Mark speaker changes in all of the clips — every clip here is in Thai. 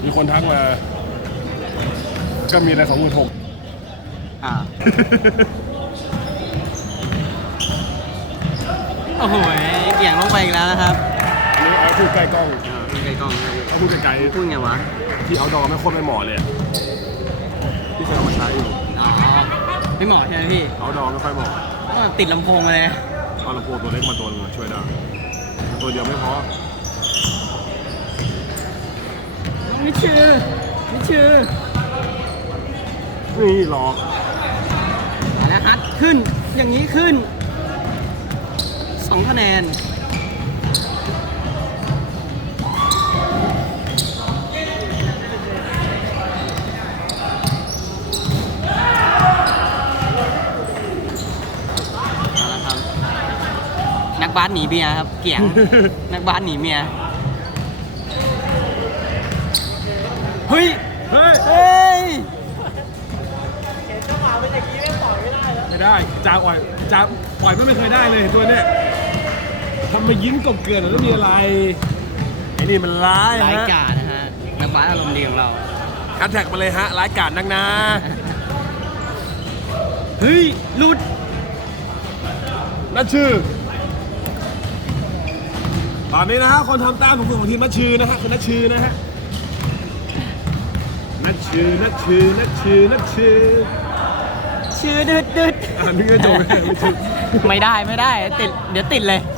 Speaker 1: มีคนทักมาก็มีอะไร26,000
Speaker 2: โอ้โหเกี่ยงลงไปอีกแล้วนะครับ
Speaker 1: อันนี้เอาพูดใกล้กล้อง
Speaker 2: ใกล้กล้อง
Speaker 1: เอาพูดไกล
Speaker 2: พูดไงวะ
Speaker 1: ที่เอาดอไม่โคตรไม่เหมาะเลยที่เคยเอามาใช้อยู่
Speaker 2: อ๋อไม่เหมาะใช่ไหมพี่
Speaker 1: เอาดอไม่ค่อยเหมาะ
Speaker 2: ติดลำโพงเลย
Speaker 1: เอาลำโพงตัวเล็กมาตัวนึงช่วยได้ตัวเดียวไม่พอ
Speaker 2: ไม่เชื่อ
Speaker 1: นี่หรอก
Speaker 2: แล้วฮัทขึ้นอย่างนี้ขึ้น2 คะแนนนักบาสหนีเมียครับเกี่ยง นักบาสหนีเมียเฮ้ยเห็นเจ้าหมาเป็นอย่างนี้ปล่อยไม่ได้แล้ว
Speaker 1: ไม่ได้จ่าปล่อยไม่เคยได้เลยตัวเนี้ยทำมายิ้มกบเกลื่อนแล้วมีอะไรไอ้นี่มันร้าย
Speaker 2: กาจนะฮะนักบาสอารมณ์ดีของเรา
Speaker 1: แฮชแท็กมาเลยฮะร้ายกาจนักนะ
Speaker 2: เฮ้ยหลุด
Speaker 1: นั่นชื่อตอนนี้นะฮะคนทำแต้มของทีมนัชชื่อนะฮะคือนัชชื่อนะฮะนัชชื่อ
Speaker 2: ดึด
Speaker 1: นี่ก็จบ
Speaker 2: ไม่ได้ติดเดี๋ยวติดเลย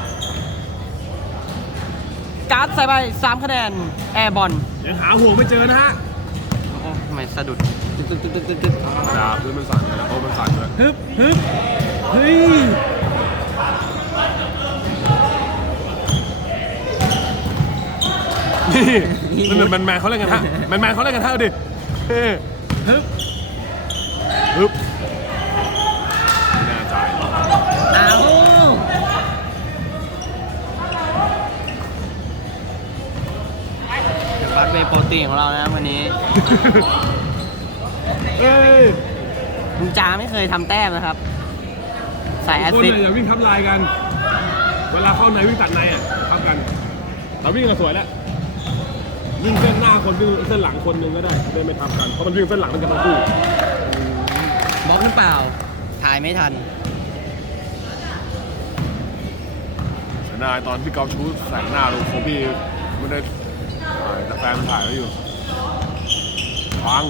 Speaker 2: การ์ดใส่ไป3 คะแนนแอร์บอล
Speaker 1: ยังหาห่วงไม่เจอนะฮะ
Speaker 2: โอ้ทำไมสะดุดตึ๊ด
Speaker 1: ดาบด้วยมันสั่นเลยโอ้มันสั่นเลย
Speaker 2: ฮึบเฮ้ย
Speaker 1: นี่มันแมนเขาเล่นกันฮะแมนเขาเล่นกันฮะดิฮึบไม่น่าใจ
Speaker 2: บัตเวย์โปรตีนของเรานะวันนี้ลุงจ้าไม่เคยทำแต้มนะครับใส่แอสซิสต์
Speaker 1: อย่าวิ่งทับลายกันเวลาเข้าในวิ่งตัดในทับกันเราวิ่งกันสวยแล้ววิ่งเส้นหน้าคนวิ่งเส้นหลังคนนึงก็ได้ได้ไม่ทับกันเพราะมันวิ่งเส้นหลังมันกันทั้งคู่
Speaker 2: บล็อกหรือเปล่าถ่ายไม่ทัน
Speaker 1: นายตอนพี่กอล์ฟชูแสงหน้าลงโคบี้ไม่ได้แต่แฟนมันถ่ายไว้อยู่ฟัง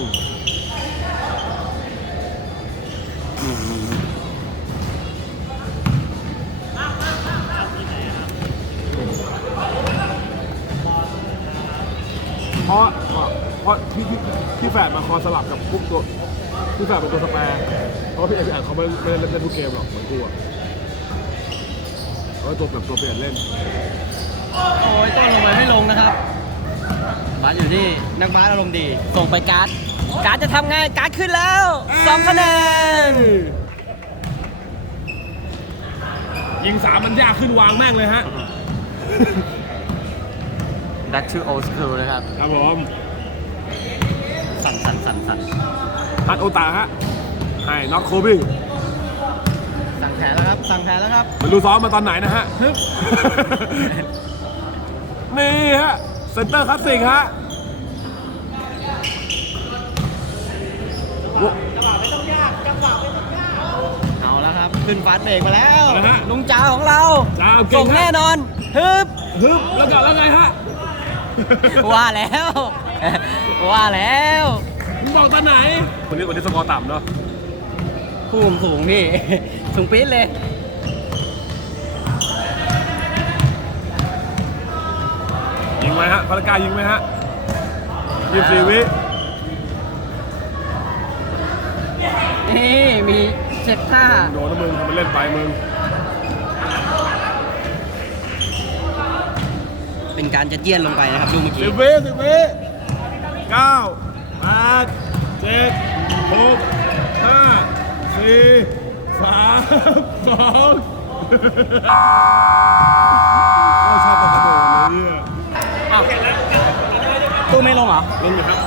Speaker 1: เพราะพี่แฝดมาคอสลับกับพวกตัวพี่แฝดเป็นตัวสแปร์เพราะพี่เอฟเขาไม่เล่นทุกเกมหรอกเหมือนกูอ่ะเขาตัวแบบตัวเปลี่ยนเล่น
Speaker 2: โอ้ยต้นลงไปไม่ลงนะครับบาสอยู่ที่นักบาสอารมณ์ดีส่งไปการ์ดจะทำไงการ์ดขึ้นแล้ว2 คะแนน
Speaker 1: ยิง3มันยากขึ้นวางแม่งเลยฮะ
Speaker 2: ดัชชื่อโอสคูลนะครับ
Speaker 1: ครับผม
Speaker 2: สั่น
Speaker 1: ทัดโอตาฮะให้น็อกโคบี้
Speaker 2: สั่งแผนแล้วครับ
Speaker 1: ไม่รู้ซ้อมมาตอนไหนนะฮะนี่ฮะเซ็นเตอร์คลาสสิกฮะ
Speaker 2: จังหวะไม่ต้องยากเอาแล้วครับขึ้นฟาสเบรกมาแล้วลุงจ๋าของเราส่งแน่นอนฮึบ
Speaker 1: แล้วไงฮะ
Speaker 2: ว่าแล้ว
Speaker 1: มึงบอกตอนไหนวันนี้สกอร์ต่ำเนาะ
Speaker 2: สูงพี่สูงปี๊ดเลย
Speaker 1: ยิงไหมฮะพลากายิงไหมฮะ24 วิ
Speaker 2: นี่มีเช็ดท่า
Speaker 1: โดนนะมึงทำมันเล่นไปมึง
Speaker 2: เป็นการจัดเยียนลงไปนะครับดูเมื่อกี้
Speaker 1: 10 วิ9 8 7 6 5 4 3 2ก็ชอบตะกระโดดเลยเนี่ย
Speaker 2: ตู้ไม่ลงเหรอ
Speaker 1: ลงอยู่ครับ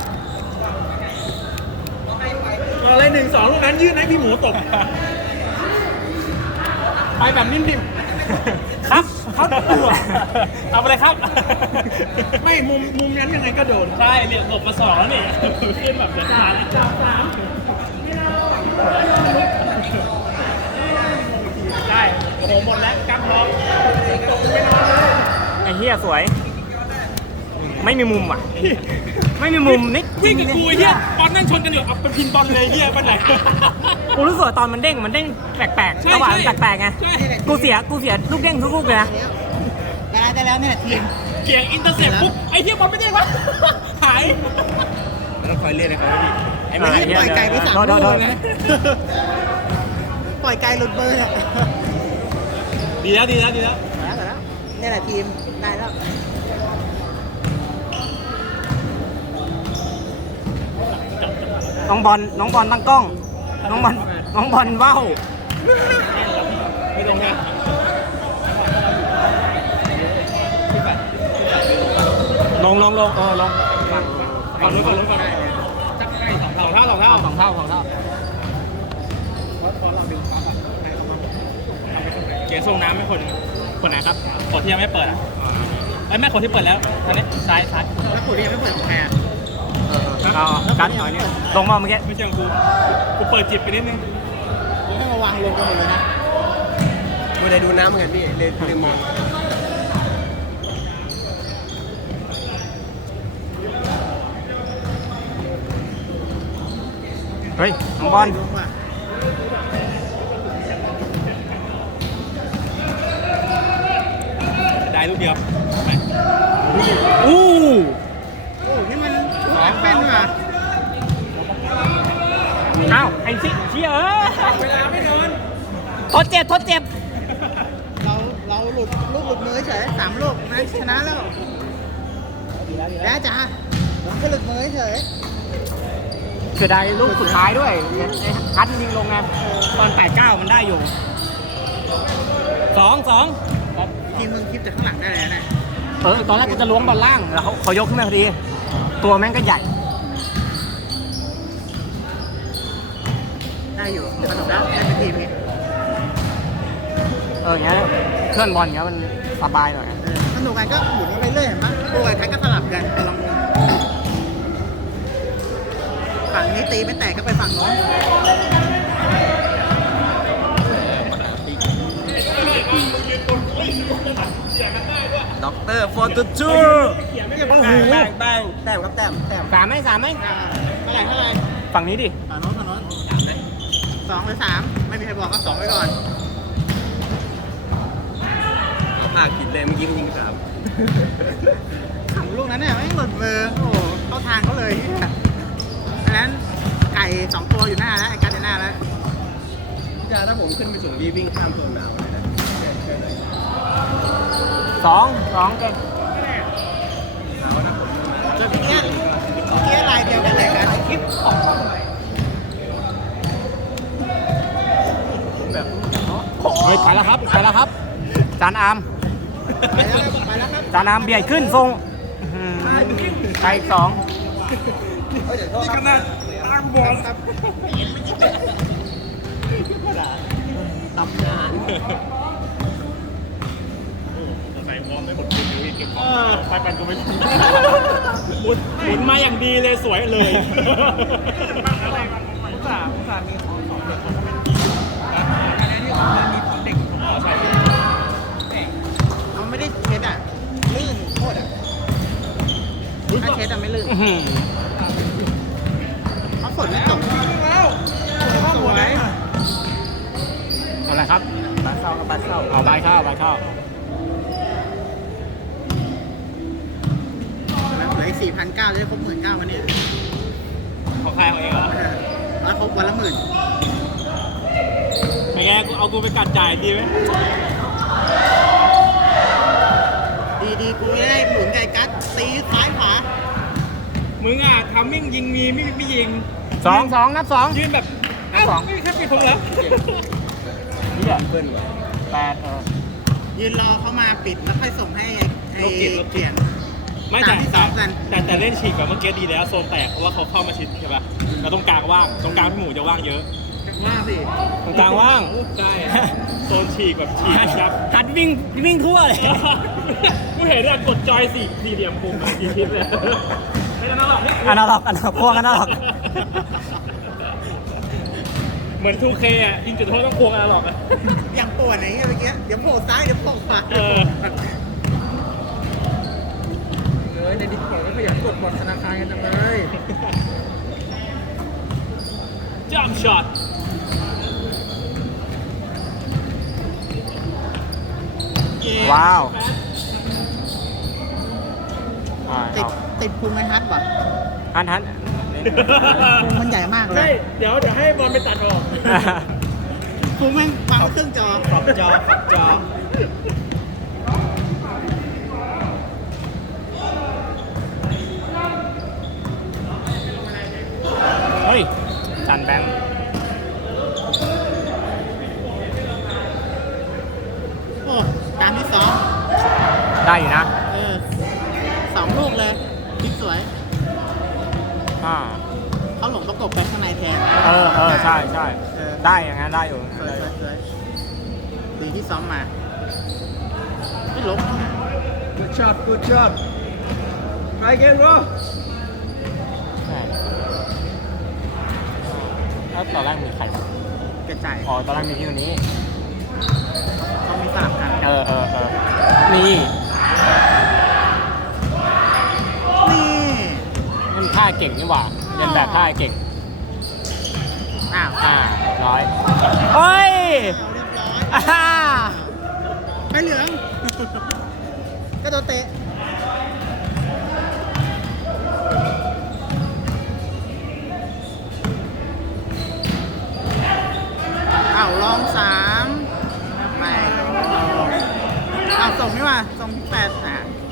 Speaker 2: อะไร1-2ลูกนั้นยื่นให้พี่หมูตกไปแบบนิ่ม
Speaker 3: ครับเขาเบื่อ
Speaker 1: เอาไปเลยครับ
Speaker 3: ไม่มุมนั้นยังไงก็โดน
Speaker 1: ใช่เนี่ยหลบมาสองแล้วนี่ขึ้นแบบเดือดร้อนจับสามใช่โอ้โหหมดแล้วกำพร้อม
Speaker 3: ไอ้เหี้ยสวย ไม่มีมุมอ่ะ ไม่มีมุมนิด
Speaker 1: วิ่งกับกูไอ้เหี้ยบอลนั่งชนกันอยู่เอาเป็นพินบอลเลยเหี้ยไปไหน
Speaker 3: กูรู้สึกว่าตอนมันเด้งแปลก
Speaker 1: ใช่
Speaker 3: ๆระหว่าง
Speaker 1: ใช่
Speaker 3: แปลกๆไง
Speaker 1: ใช่
Speaker 3: กูเสียลูกเด้งทุกลูกเลยนะ
Speaker 2: ได้แล้วเนี่ยทีม
Speaker 1: เกี่ยงอินเตอร์เซ็ปปุ๊บไอ้เหี้ยบอลไม่ได้วะหาย
Speaker 2: ต้องคอยเรียกนะครับพี่
Speaker 3: ไอ้ไม่ปล่อยไก่ไป3 ลูกนะ
Speaker 2: ปล่อยไกลหลุดเบอร์อะ
Speaker 1: ดีแล้ว
Speaker 2: แล้วนี่แหละทีมได้แล้ว
Speaker 3: น้องบอลตั้งกล้อง น้องบอลว่าว
Speaker 1: ไม่ลงไง
Speaker 3: ลงลง
Speaker 1: ฝั่งนู้นก่อนจักใกล้สองเท่า
Speaker 3: สองเท่า
Speaker 1: เกียร์ส่งน้ำให้คนไหนครับคนที่ยังไม่เปิดอ่ะไอ้แม่คนที่เปิดแล้วท่านนี้ซ้าย
Speaker 2: แล้วกูยังไม่เปิดของแพร
Speaker 3: เอากันหน่อยนี่ลงมาเมื่อกี้
Speaker 1: ไม่ใช่ของกูเปิดจิบไปนิดนึง
Speaker 2: กูให้มาวางลงกันหมดเลยนะกูได้ดูน้ำเหมือนกันพี่ลืมมอง
Speaker 3: เฮ้ยน้องบอล
Speaker 1: ได้ลูกเดียว
Speaker 3: อู้
Speaker 2: โอ้นี่มันแป้นว่ะ
Speaker 3: อ้าวไอ้เชี่ย
Speaker 1: เวลาไม่โดน
Speaker 3: ทดเจ็บ
Speaker 2: เราหลุดมือเฉย3 ลูกนะชนะแล้วแล้วจ้าเราแค่หลุดมือเฉย
Speaker 3: เสียดายลูกสุดท้ายด้วยคัดยิงลงไงตอน 8-9 มันได้อยู่ 2
Speaker 2: ทีมมึงคลิปจากข้างหลังได้เลยนะ
Speaker 3: ตอนแรกกูจะล้วงบอลล่างแล้วเขายกขึ้นมาพอดี ตัวแม่งก็ใหญ่
Speaker 2: ได้อยู่สนุกแล้วได้เป็นทีมนี้
Speaker 3: อย่างเงี้ยเคลื่อนบอลอย่างเงี้ยมันสบายหน่อย
Speaker 2: สนุกกันก็หมุนกันไปเรื่อยเห็นปะโอ้ยใครก็สลับกันแต่ละมุมฝั่งนี้ตีไม่แตกก็ไปฝั่งโน้น
Speaker 3: ด็อกเตอร์ฟอร์ตูจู
Speaker 2: โอ้โหแต้มครับแต้ม
Speaker 3: สามไหม
Speaker 2: เท่าไหร่
Speaker 3: ฝั่งนี้ดิ
Speaker 2: ฝั่งโน้น2 หรือ 3ไม่มีใครบอกก็2ไว้ก่อน
Speaker 3: ผ่าผิดเลยเมื่อกี้มันยิง3
Speaker 2: ขังลูกนั้นเนี่ยไม่หลุดมือโอ้โหเข้าทางเขาเลยเนี่ยอันนั้นไก่2 ตัวอยู่หน้าแล้วไอ้กัดอยู่หน้าแล้ว
Speaker 4: จ้าถ้าผมขึ้นไปส่งรีวิ่งข้ามโซนหนาวเลยนะ
Speaker 3: 2เก่ง
Speaker 2: เมื่อกี้ลายเดียวกันเลยกันคลิปของ
Speaker 3: เฮ้ยไปแล้วครับ จานอาม
Speaker 2: ไปแล้วครับ
Speaker 3: จานอามเบียดขึ้นทรงไปอีก 2
Speaker 1: นี่ขนาดตั้งบอลครับ
Speaker 2: ตำนาน
Speaker 1: ใส่วอร์มไม่หมดทีนี้เก็บของไปกูไม่หมุนมาอย่างดีเลยสวยเลย
Speaker 2: เขาไม่ได้เช็ดอ่ะลื่นโคตรอ่ะถ้าเช็ดอ่ะไม่ลื่นเขาฝนไม่ตกสวย
Speaker 3: อะไรครับ
Speaker 2: บัสเข้ากับบัสเข้า
Speaker 3: เอาใบเข้า
Speaker 2: เหลืออีก 4,900 จะได้ครบ 19,000 วันนี้
Speaker 1: ของใครของเองเหรอ
Speaker 2: แล้วครบวันละ 10,000
Speaker 1: ไอ้แกเอากูไปกัดจ่ายดีไหม
Speaker 2: ดีกูจะได้หมุนไก่กัดตีซ้ายขวา
Speaker 1: มึงอ่ะทำมิ่งยิงมีไม่ยิง
Speaker 3: 2 นับ 2
Speaker 1: ยืนแบบเอ้าไม่มีแค่ปิดผมเหรอ
Speaker 3: นี่เบิ้ล8
Speaker 2: ยืนรอเขามาปิดแล้วค่อยส่งให้เขียน
Speaker 1: ไม่แต่
Speaker 2: ตามที่ซ้อมกัน
Speaker 1: แต่เล่นฉีกแบบเมื่อกี้ดีแล้วโซนแตกเพราะว่าเขาเข้ามาชิดใช่ป่ะแล้วตรงกลางว่างตรงกลางพี่หมูจะว่างเยอะ
Speaker 3: ว่างสิ
Speaker 2: ตรงกลางว่าง
Speaker 1: ใช่โซนฉีกแบบฉีกยับ
Speaker 2: หัดวิ่งทั่วเลย
Speaker 1: กูเห็นเนี่ยกดจอยสี่เหลี่ยมปุ่มอะกี่ทิศเลยไม่ต้องหรอก
Speaker 2: อนาล็อกพวกอนาล็อก
Speaker 1: เหมือน 2K อ่ะยิงจุดโทษต้องควงกันหรอกอ่ะ
Speaker 3: อย่างปวดไหนเมื่อกี้เดี๋ยวโผล่ซ้ายเดี๋ยวโผล่ขวา ในดิสคอร์ดก็ขยันกดบอลธนาคารกันจังเลย
Speaker 1: จัมช็อต
Speaker 2: ว้าว
Speaker 3: ติดพุงไอ้ฮัทว่ะ
Speaker 2: ฮัน
Speaker 3: พุงมันใหญ่มากเลย
Speaker 1: เดี๋ยวให้บอลไปตัดออก
Speaker 3: พุงแม่งฟังเครื่องจอ
Speaker 2: ขอบจอเฮ้ยจันแบงค์
Speaker 3: โอ้ตามที่สอง
Speaker 2: ได้อยู่นะ
Speaker 3: 2 ลูกเลยคิดสวย
Speaker 2: อ่า
Speaker 3: เขาหลงประกบไปข้างในแทน
Speaker 2: ใช่ได้อย่างนั้นได้อยู่
Speaker 3: สวยดีที่ซ้อมมาไม่ล้ม
Speaker 4: good job try again bro
Speaker 2: ใช่แล้วตอนแรกมีใครบ้าง
Speaker 3: กระจาย
Speaker 2: อ๋อตอนแรกมีที่ตรงนี้
Speaker 3: เขามีสลับกัน
Speaker 2: นี่
Speaker 3: นี่
Speaker 2: มันท่าเก่งนี่หว่าเรียนแบบท่าเก่ง
Speaker 3: อ้าว
Speaker 2: ร้อยเฮ้ย
Speaker 3: เรียบร้อย
Speaker 2: อ่า
Speaker 3: ไม่เหลือง ก็โดนเตะอ้าวลอง3ไม่อ้าวส่งนี่ว่าส่งที่8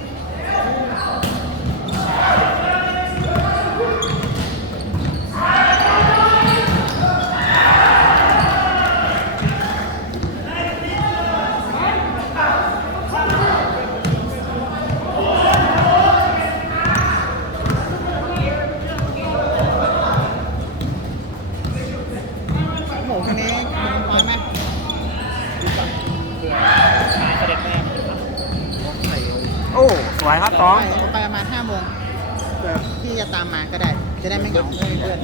Speaker 3: โหคันนี้น้อยไหม
Speaker 2: โอ้สวยครับสอง
Speaker 3: ไปประมาณ5 โมงเผื่อที่จะตามมาก็ได้ จะได้ไม่เหงาไม่มีเพื่อน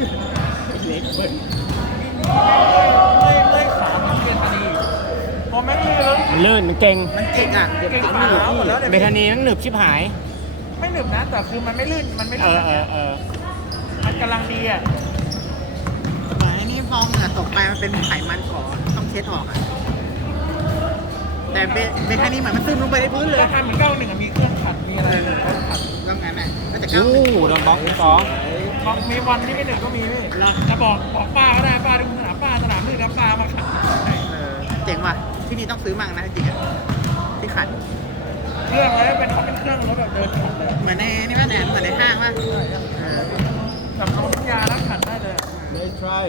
Speaker 2: ลื่นมันเก่ง
Speaker 3: มันเก่งอ่ะ
Speaker 4: เก่งขาหมดแล้วเนี่ย
Speaker 2: เบธานีนั่งหนึบชิบหาย
Speaker 4: ไม่หนึบนะแต่คือมันไม่ลื่นมันไม่ลื่นมันกำลังดีอ่ะ
Speaker 3: สมัยนี้พอเหงื่อตกไปมันเป็นไขมันก่อต้องเช็ดออกอ่ะ แต่เบคานี่เหมือนมันซึมลงไปในพื้นเลย
Speaker 4: ราคาเหมือน91อะมีเครื่องขัดมีอะไรขัด
Speaker 3: แล้วงั้นน่ะก็จะ
Speaker 2: โอ้
Speaker 3: 91
Speaker 2: โดนบล็อกสอง
Speaker 4: ลองมีวันที่ไม่หนึ่งก็มีพี่จะบอกป้าก็ได้ป้าดูสนามป้าสนามนี่ครับป้ามาขัด
Speaker 3: เจ๋งว่ะ ที่นี่ต้องซื้อมั่งนะจริงๆอะที่ขัด
Speaker 4: เครื่องอะไรเป็นเขาเป็นเครื่องรถแบบเดินขัดเลย
Speaker 3: เหมือนในนี่ว่าแหนเหมือนในห้างว่า
Speaker 4: แบบเอาน้ำยาแล้วขัดได้เลย
Speaker 1: Let's try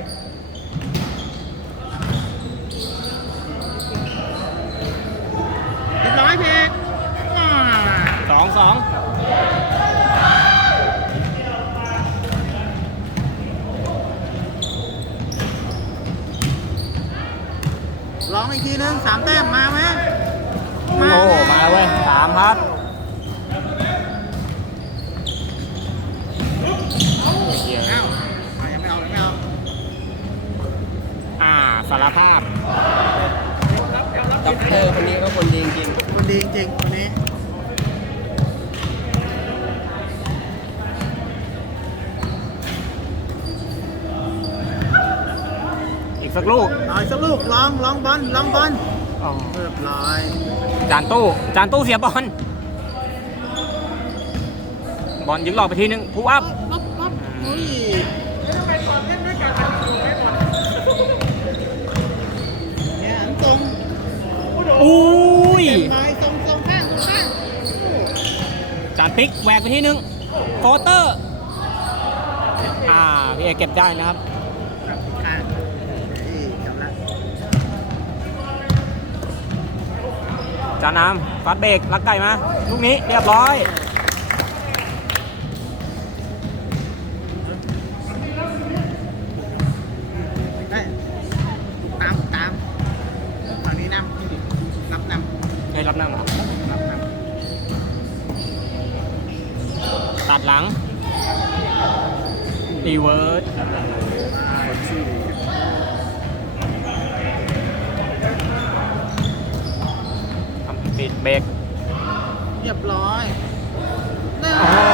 Speaker 3: เรียบร้อยเพก
Speaker 2: สอง
Speaker 3: ลองอีกทีนึง3 แต้มมาไหม
Speaker 2: โอ้มาแล้วเว้ย3ครับเหี้ย
Speaker 3: เอ้ายังไม่เอายังไม่เอา
Speaker 2: สารภาพ
Speaker 4: ด็อกเตอร์คนนี้ก็คนดีจริง
Speaker 3: คนดีจริงๆคนนี้
Speaker 2: อีกสักลูก
Speaker 3: เอาอีกสักลูกลองบอลเรียบร้อย
Speaker 2: จานตู้เสียบอลยึกหลอกไปทีนึงพูอัพ
Speaker 3: ปั๊บอุ้ยเนี่ยอันตรง
Speaker 2: อุ้ย
Speaker 3: ไปตรงข้าง
Speaker 2: จานปิ๊กแหวกไปทีนึงโฟเตอร์พี่เอเก็บได้นะครับ
Speaker 3: ข้างนี่จำละ
Speaker 2: จานน้ำฟาสเบรกลักไก่มาลูกนี้เรียบร้อย
Speaker 3: ได้
Speaker 2: รีเวิร์สทำปิดเบรก
Speaker 3: เรียบร้อยน่า
Speaker 2: โอ้โห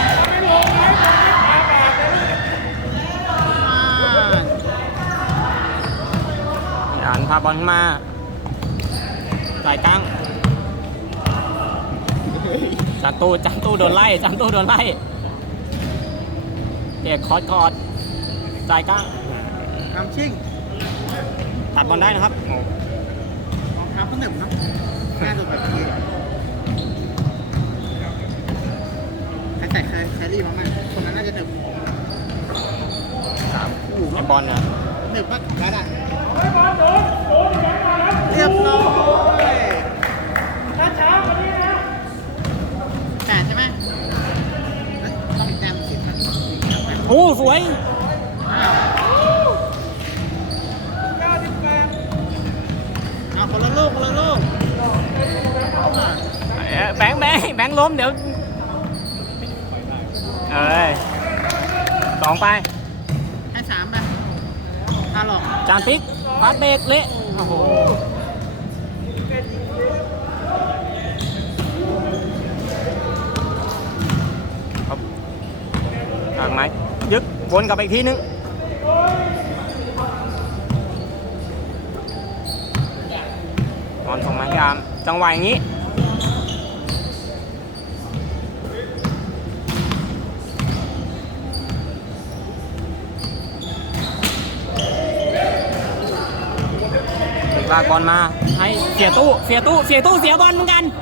Speaker 2: อ่านพาบอลขึ้นมาจ่ายกลางจันตู้โดนไล่เด็กคอร์ดจ่ายกลาง
Speaker 3: ทำชิ่ง
Speaker 2: ตัดบอลได้นะครับ
Speaker 3: รองเท้าก็หนึบเนาะง่ายสุดแบบนี้ใครใส่แครี่มามันคนนั้นน่าจะหนึบ
Speaker 2: ไอบอลเนี่ย
Speaker 3: หนึบมากได้ได้เรียบร้อยช้าๆกว่านี้นะแปดใช่ไหมเอ้ยต้องแต้มสิบนะ
Speaker 2: โอ้สวย
Speaker 3: เอาคนละลูก
Speaker 2: แบงค์ล้มเดี๋ยว2ไป
Speaker 3: ให้สามไปถ้าหลอก
Speaker 2: จานติ๊กฟาสเบรกเละโอ้โหครับหากไหมยึกวนกลับไปอีกทีนึงบอลส่งมาที่อาร์มจังหวะอย่างนี้ลากบอลมาให้เสียตู้เสียบอลเหมือนกัน